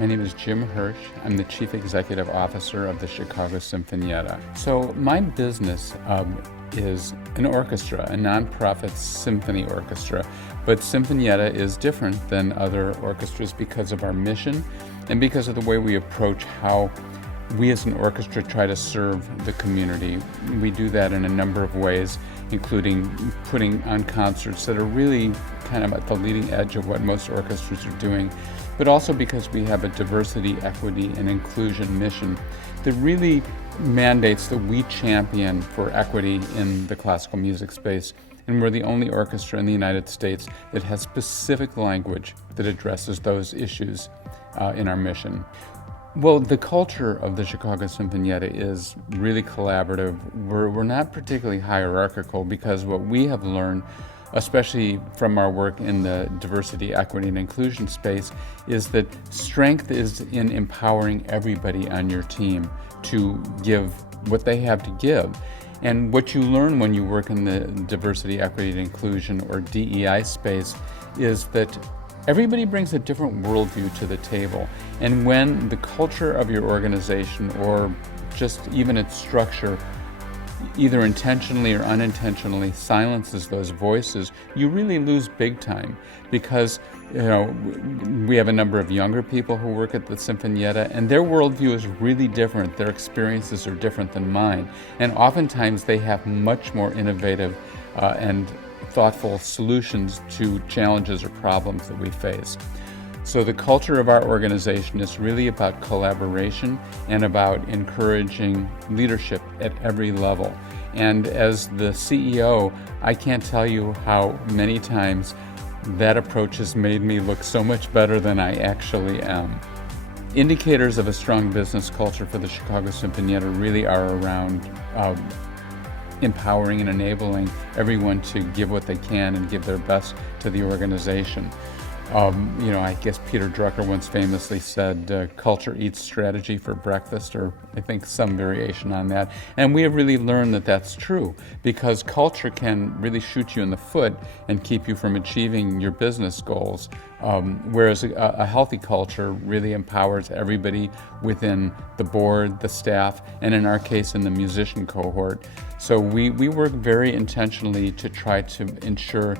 My name is Jim Hirsch. I'm the Chief Executive Officer of the Chicago Sinfonietta. So my business is an orchestra, a nonprofit symphony orchestra. But Sinfonietta is different than other orchestras because of our mission and because of the way we approach how we as an orchestra try to serve the community. We do that in a number of ways, including putting on concerts that are really kind of at the leading edge of what most orchestras are doing, but also because we have a diversity, equity, and inclusion mission that really mandates that we champion for equity in the classical music space. And we're the only orchestra in the United States that has specific language that addresses those issues in our mission. Well, the culture of the Chicago Sinfonietta is really collaborative. We're not particularly hierarchical because what we have learned, especially from our work in the diversity, equity, and inclusion space, is that strength is in empowering everybody on your team to give what they have to give. And what you learn when you work in the diversity, equity, and inclusion, or DEI space, is that everybody brings a different worldview to the table. And when the culture of your organization, or just even its structure, either intentionally or unintentionally silences those voices, you really lose big time. Because we have a number of younger people who work at the Sinfonietta, and their worldview is really different. Their experiences are different than mine. And oftentimes they have much more innovative and thoughtful solutions to challenges or problems that we face. So the culture of our organization is really about collaboration and about encouraging leadership at every level. And as the CEO, I can't tell you how many times that approach has made me look so much better than I actually am. Indicators of a strong business culture for the Chicago Sinfonietta really are around empowering and enabling everyone to give what they can and give their best to the organization. I guess Peter Drucker once famously said, culture eats strategy for breakfast, or I think some variation on that. And we have really learned that that's true, because culture can really shoot you in the foot and keep you from achieving your business goals, whereas a healthy culture really empowers everybody within the board, the staff, and in our case, in the musician cohort. So we work very intentionally to try to ensure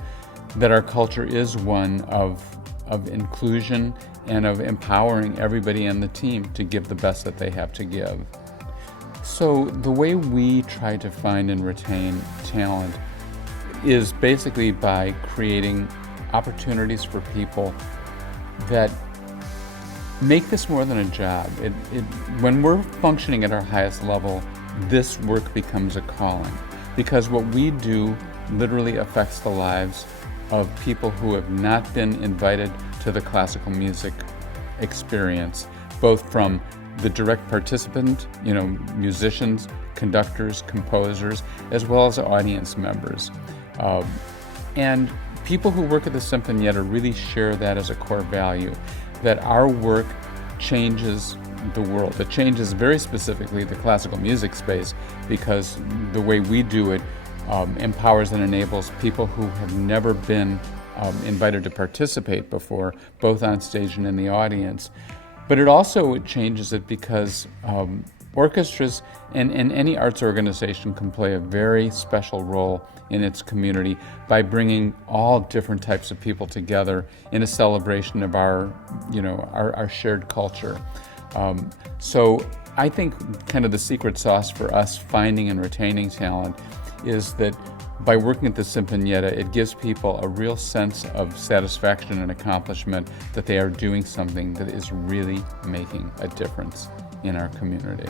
that our culture is one of inclusion and of empowering everybody on the team to give the best that they have to give. So the way we try to find and retain talent is basically by creating opportunities for people that make this more than a job. When we're functioning at our highest level, this work becomes a calling, because what we do literally affects the lives of people who have not been invited to the classical music experience, both from the direct participant, musicians, conductors, composers, as well as audience members. And people who work at the Sinfonietta really share that as a core value, that our work changes the world. It changes very specifically the classical music space, because the way we do it empowers and enables people who have never been invited to participate before, both on stage and in the audience. But it also changes it because orchestras and any arts organization can play a very special role in its community by bringing all different types of people together in a celebration of our shared culture. So I think kind of the secret sauce for us finding and retaining talent is that by working at the Sinfonietta, it gives people a real sense of satisfaction and accomplishment that they are doing something that is really making a difference in our community.